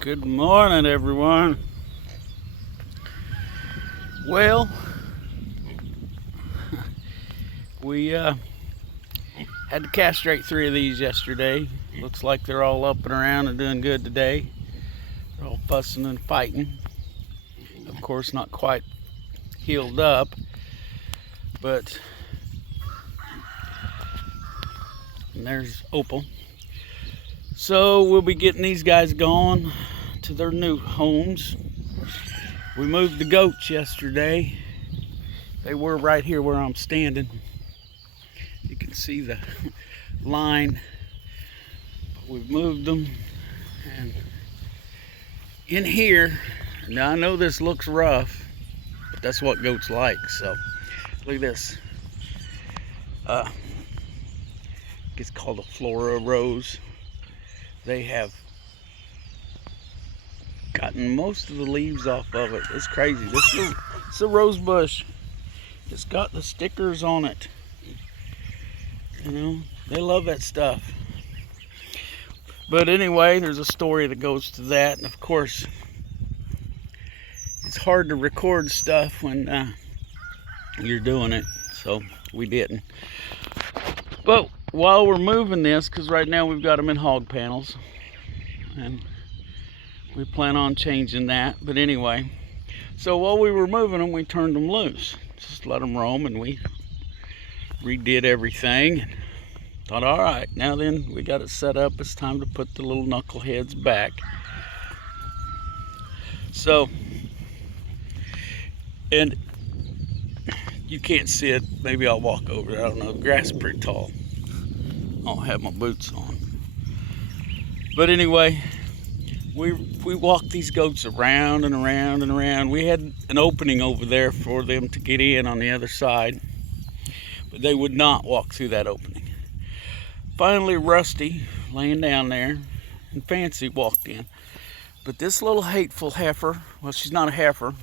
Good morning, everyone. Well, we had to castrate 3 of these yesterday. Looks like they're all up and around and doing good today. They're all fussing and fighting. Of course, not quite healed up, but and there's Opal. So we'll be getting these guys going to their new homes. We moved the goats yesterday. They were right here where I'm standing. You can see the line. We've moved them, and in here, now I know this looks rough, but that's what goats like. So look at this. It's called a Flora Rose. They have gotten most of the leaves off of it. It's crazy. This is a rose bush. It's got the stickers on it. You know, they love that stuff. But anyway, there's a story that goes to that. And of course, it's hard to record stuff when you're doing it. So we didn't. But while we're moving this, because right now we've got them in hog panels, and we plan on changing that. But anyway, so while we were moving them, we turned them loose. Just let them roam, and we redid everything. And thought, all right, now then we got it set up. It's time to put the little knuckleheads back. So, and you can't see it. Maybe I'll walk over there. I don't know. The grass is pretty tall. I don't have my boots on. But anyway, we walked these goats around and around and around. We had an opening over there for them to get in on the other side, but they would not walk through that opening. Finally, Rusty, laying down there, and Fancy walked in. But this little hateful heifer, well, she's not a heifer.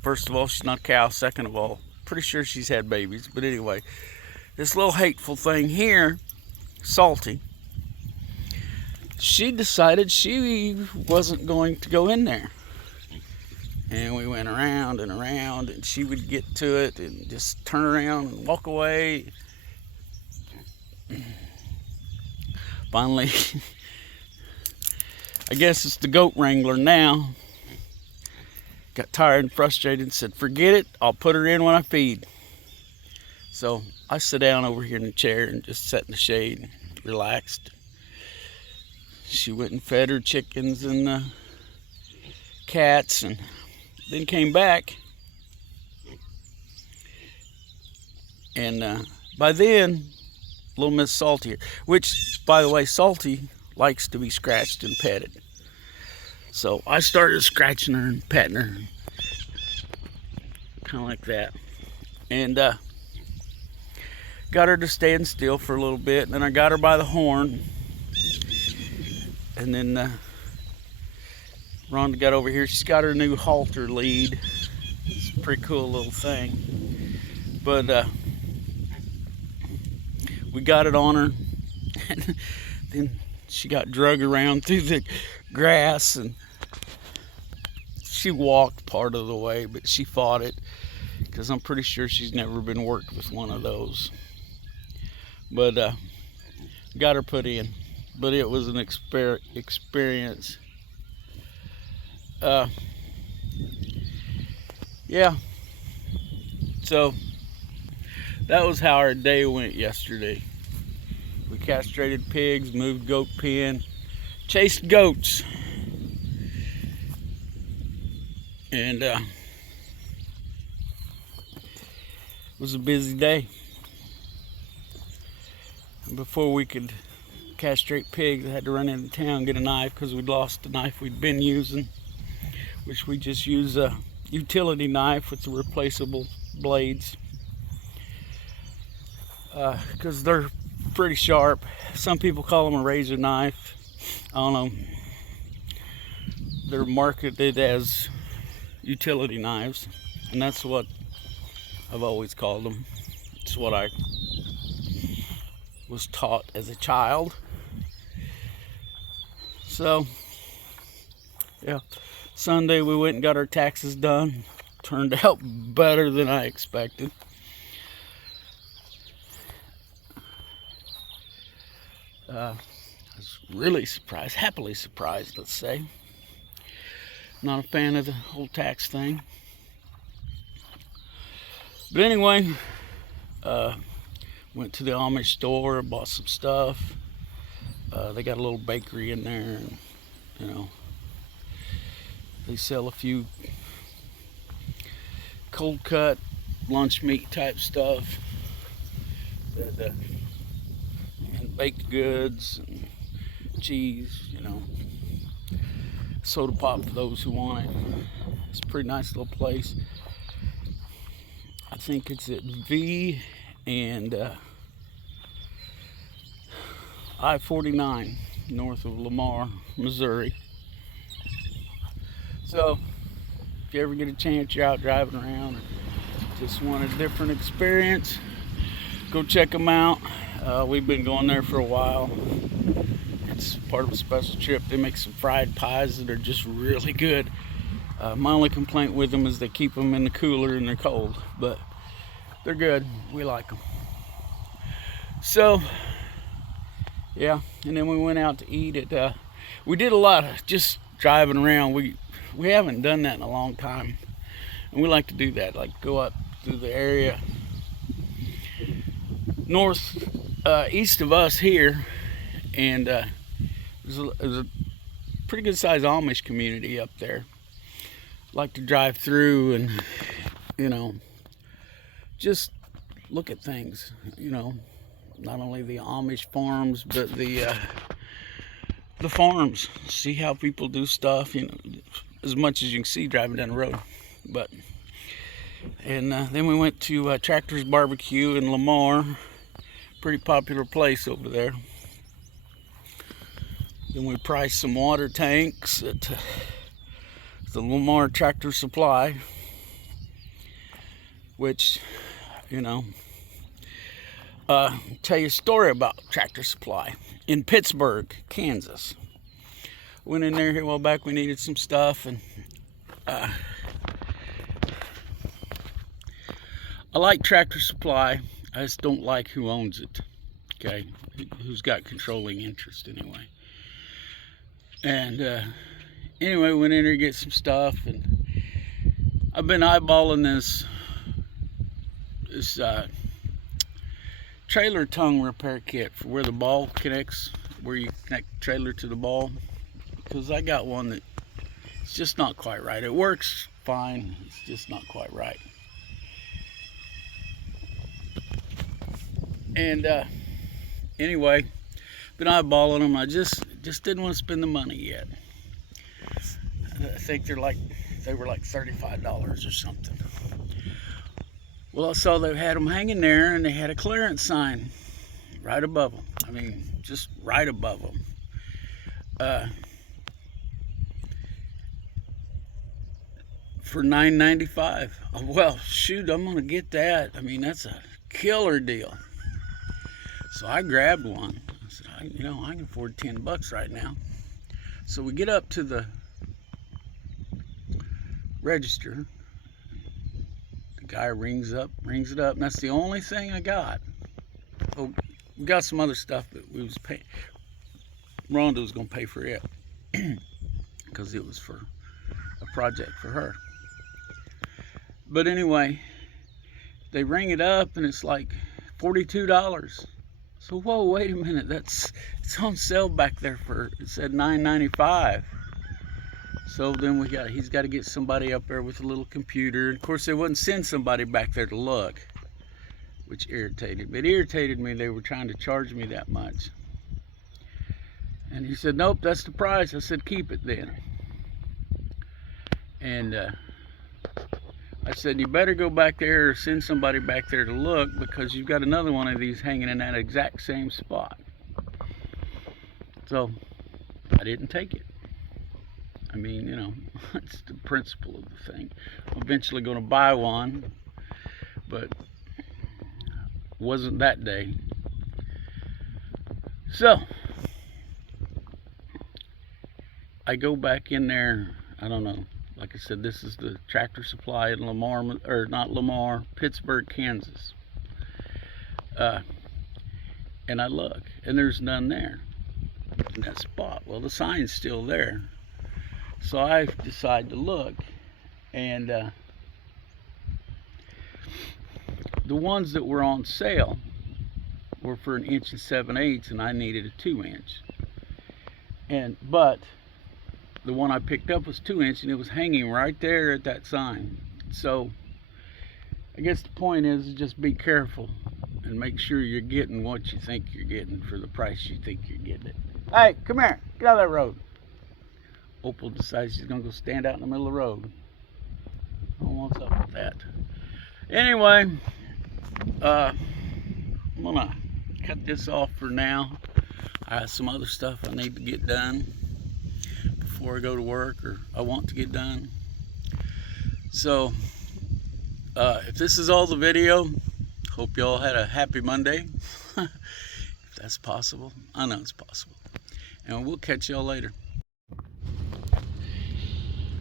First of all, she's not a cow. Second of all, pretty sure she's had babies. But anyway, this little hateful thing here, Salty, she decided she wasn't going to go in there. And we went around and around, and she would get to it and just turn around and walk away. Finally, I guess it's the goat wrangler now. Got tired and frustrated and said, forget it, I'll put her in when I feed. So I sat down over here in the chair and just sat in the shade and relaxed. She went and fed her chickens and cats, and then came back. And by then, little Miss Salty here, which, by the way, Salty likes to be scratched and petted. So I started scratching her and petting her, kind of like that. And got her to stand still for a little bit, and then I got her by the horn. And then Rhonda got over here. She's got her new halter lead. It's a pretty cool little thing. But we got it on her. And then she got drug around through the grass, and she walked part of the way, but she fought it, because I'm pretty sure she's never been worked with one of those. But got her put in. But it was an experience. Yeah. So that was how our day went yesterday. We castrated pigs, moved goat pen, chased goats, and it was a busy day. And before we could castrate pigs, I had to run into town and get a knife, because we'd lost the knife we'd been using, which we just use a utility knife with the replaceable blades, because they're pretty sharp. Some people call them a razor knife. I don't know. They're marketed as utility knives, and that's what I've always called them. It's what I was taught as a child. So Yeah. Sunday we went and got our taxes done. Turned out better than I expected. I was really surprised, happily surprised, let's say. Not a fan of the whole tax thing. But anyway, went to the Amish store, bought some stuff. They got a little bakery in there, and you know, they sell a few cold cut lunch meat type stuff, and baked goods and cheese, you know, soda pop for those who want it. It's a pretty nice little place. I think it's at V and I-49 north of Lamar, Missouri. So if you ever get a chance, you're out driving around and just want a different experience, go check them out. We've been going there for a while. It's part of a special trip. They make some fried pies that are just really good. My only complaint with them is they keep them in the cooler and they're cold, but they're good. We like them. So yeah, and then we went out to eat at we did a lot of just driving around. We haven't done that in a long time, and we like to do that, like go up through the area east of us here, and there's a pretty good sized Amish community up there. Like to drive through and, you know, just look at things, you know, not only the Amish farms, but the farms, see how people do stuff, you know, as much as you can see driving down the road. But and then we went to Tractor's Barbecue in Lamar, pretty popular place over there. Then we priced some water tanks at the Lamar Tractor Supply, which, you know, tell you a story about Tractor Supply in Pittsburgh, Kansas. Went in there here a while back. We needed some stuff, and I like Tractor Supply. I just don't like who owns it. Okay, who's got controlling interest anyway. And anyway, went in there to get some stuff, and I've been eyeballing this trailer tongue repair kit for where the ball connects, where you connect the trailer to the ball, because I got one that it's just not quite right. It works fine, it's just not quite right. And anyway, been eyeballing them. I just didn't want to spend the money yet. I think they were like $35 or something. Well, I saw they had them hanging there, and they had a clearance sign right above them. I mean, just right above them. For $9.95. Well, shoot, I'm gonna get that. I mean, that's a killer deal. So I grabbed one. I said, you know, I can afford $10 right now. So we get up to the register. The guy rings it up, and that's the only thing I got. Oh, we got some other stuff, but we was paying. Rhonda was gonna pay for it because it was for a project for her. But anyway, they ring it up, and it's like $42. So whoa, wait a minute, it's on sale back there for, it said $9.95. So then he's got to get somebody up there with a little computer. And of course, they wouldn't send somebody back there to look, which irritated me. It irritated me they were trying to charge me that much. And he said, nope, that's the price. I said, keep it then. And I said, you better go back there or send somebody back there to look, because you've got another one of these hanging in that exact same spot. So I didn't take it. I mean, you know, that's the principle of the thing. I'm eventually going to buy one, but wasn't that day. So I go back in there, I don't know, like I said, this is the Tractor Supply in Lamar, or not Lamar, Pittsburgh, Kansas. And I look, and there's none there in that spot. Well, the sign's still there. So I decide to look, and the ones that were on sale were for 1 7/8 inches, and I needed a 2-inch. But the one I picked up was 2-inch, and it was hanging right there at that sign. So I guess the point is just be careful and make sure you're getting what you think you're getting for the price you think you're getting it. Hey, come here, get out of that road. Opal decides she's gonna go stand out in the middle of the road. I don't know what's up with that. Anyway, I'm gonna cut this off for now. I have some other stuff I need to get done before I go to work, or I want to get done. So if this is all the video, hope y'all had a happy Monday. If that's possible. I know it's possible. And we'll catch y'all later.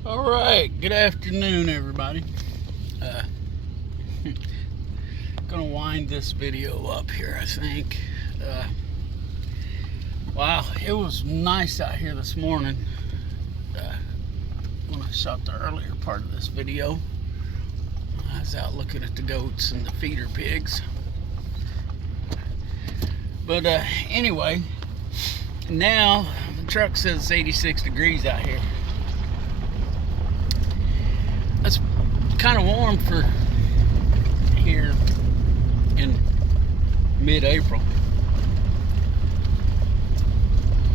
All right, good afternoon, everybody. Gonna wind this video up here, I think. Wow, it was nice out here this morning when I shot the earlier part of this video. I was out looking at the goats and the feeder pigs. But anyway, now the truck says it's 86 degrees out here. That's kind of warm for here in mid-April.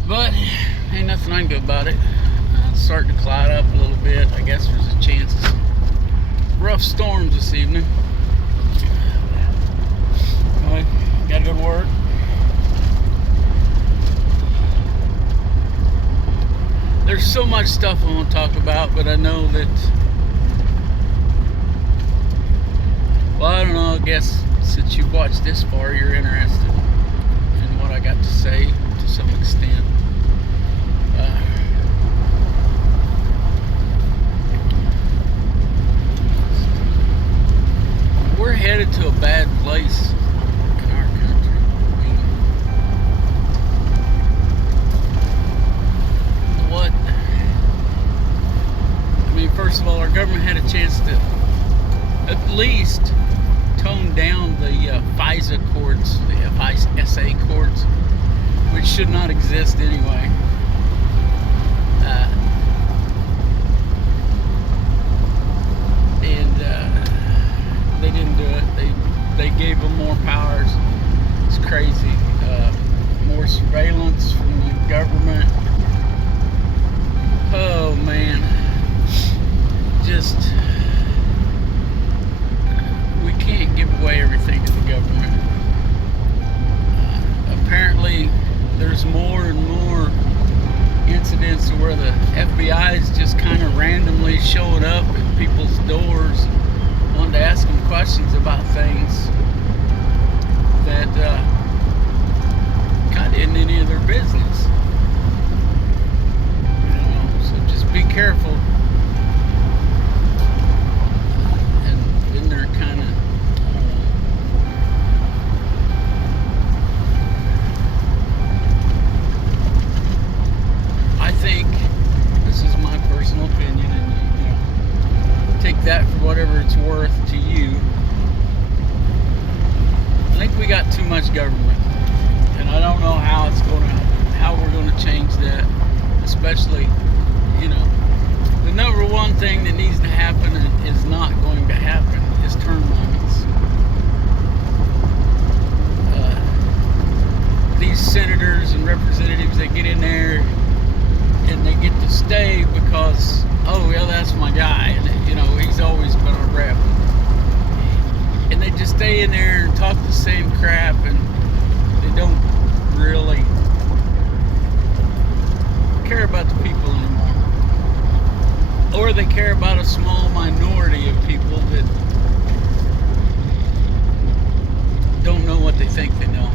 But ain't nothing I can do about it. It's starting to cloud up a little bit. I guess there's a chance of some rough storms this evening. Anyway, gotta go to work. There's so much stuff I want to talk about, but I know that, well, I don't know, I guess since you've watched this far, you're interested in what I got to say to some extent. We're headed to a bad place in our country. I mean, first of all, our government had a chance to at least tone down the FISA courts, the FISA courts, which should not exist anyway. They didn't do it. They gave them more powers. It's crazy. More surveillance from the government. Oh man, just we can't give away everything to the government. Apparently, there's more and more incidents where the FBI is just kind of randomly showing up at people's doors, wanting to ask them questions about things that kind of isn't any of their business. So just be careful. And then they're kind of I think, this is my personal opinion, and take that for whatever it's worth to you. I think we got too much government, and I don't know how we're going to change that. Especially, the number one thing that needs to happen and is not going to happen is term limits. These senators and representatives, they get in there and they get to stay because, oh yeah, that's my guy, and he's always been a rep, and they just stay in there and talk the same crap, and they don't really care about the people anymore, or they care about a small minority of people that don't know what they think they know.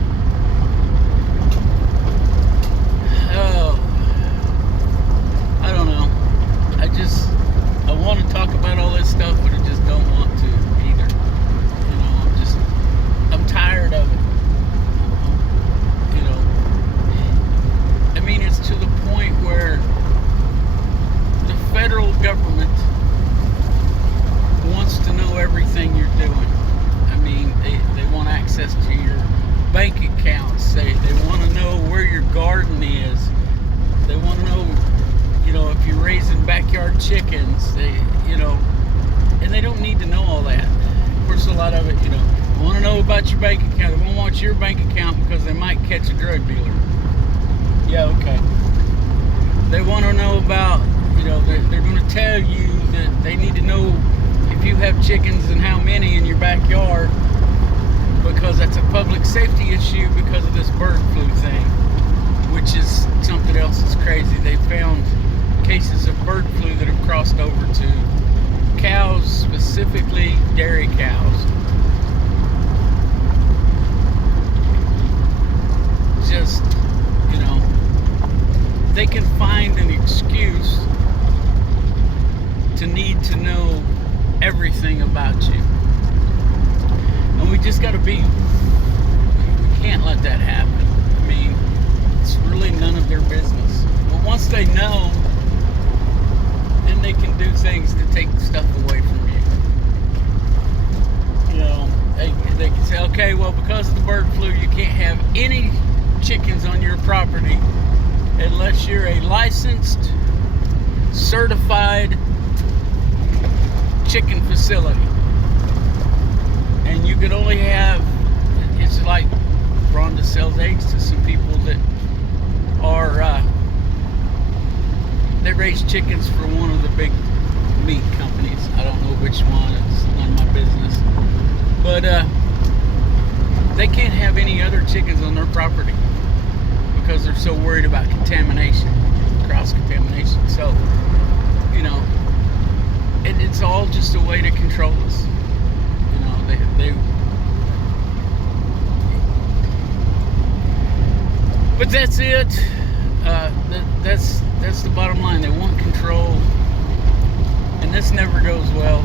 garden is. They want to know, if you're raising backyard chickens, and they don't need to know all that. Of course, a lot of it, want to know about your bank account. They won't want your bank account because they might catch a drug dealer. Yeah, okay. They want to know about, they're going to tell you that they need to know if you have chickens and how many in your backyard, because that's a public safety issue because of this bird flu thing, which is something else that's crazy. They found cases of bird flu that have crossed over to cows, specifically dairy cows. Just, they can find an excuse to need to know everything about you. And we just got to we can't let that happen. I mean, it's really none of their business. But once they know, then they can do things to take stuff away from you. They can say, okay, well, because of the bird flu, you can't have any chickens on your property unless you're a licensed, certified chicken facility. And you can only have, it's like Rhonda sells eggs to some people that are, they raise chickens for one of the big meat companies. I don't know which one, it's none of my business. But they can't have any other chickens on their property because they're so worried about contamination, cross-contamination. So, it's all just a way to control us. But that's it. That's the bottom line. They want control, and this never goes well.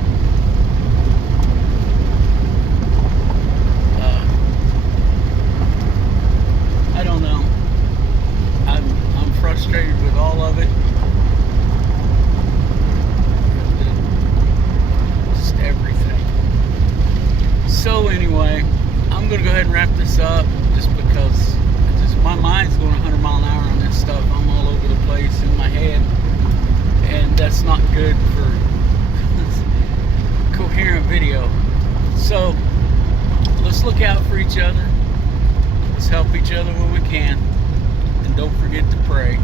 I don't know. I'm frustrated with all of it. Just everything. So anyway, I'm gonna go ahead and wrap this up, just because my mind's going 100 mile an hour on this stuff. I'm all over the place in my head, and that's not good for coherent video. So let's look out for each other. Let's help each other when we can, and don't forget to pray.